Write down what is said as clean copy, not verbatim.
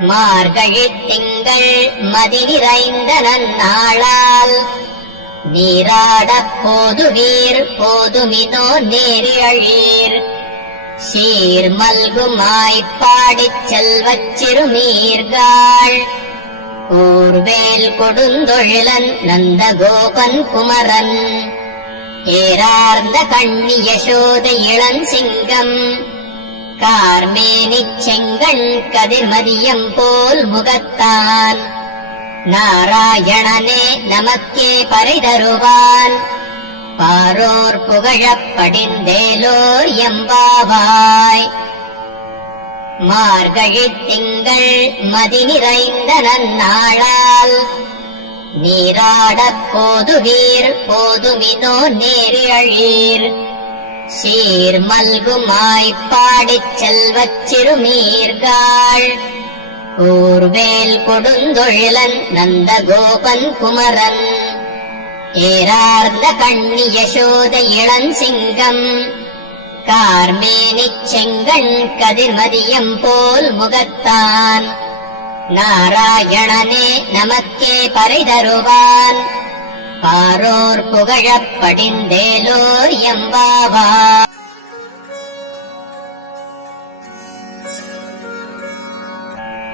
மார்கழித் திங்கள் மதி நிறைந்த நன்னாளால் நீராடப் போதுவீர் போதுமினோ நேரிழீர் சீர் மல்குமாய்ப்பாடிச் செல்வச் சிறுமீர்காள் ஊர்வேல் கொடுந்தொழிலன் நந்தகோபன் குமரன் ஏரார்ந்த கண்ணி யசோத இளஞ்சிங்கம் கார்மேனிச் செங்கண் கதிர்மதியம் போல் முகத்தான் நாராயணனே நமக்கே பரிதருவான் பாரோர் புகழப் படிந்தேலோர் எம்பாவாய். மார்கழித் திங்கள் மதி நிறைந்த நன்னாளால் நீராடப் போதுவீர் போதுமினோ நேரிழீர் சீர் மல்குமாய்ப்பாடிச் செல்வச் சிறுமீர்காள் ஊர்வேல் கொடுந்தொழிலன் நந்தகோபன் குமரன் ஏரார்ந்த கண்ணி யசோத இளஞ்சிங்கம் கார்மேனிச் செங்கண் கதிர்மதியம் போல் முகத்தான் நாராயணனே நமக்கே பரிதருவான் பாரோர் புகழப் படிந்தேலோர் எம்பாவாய்.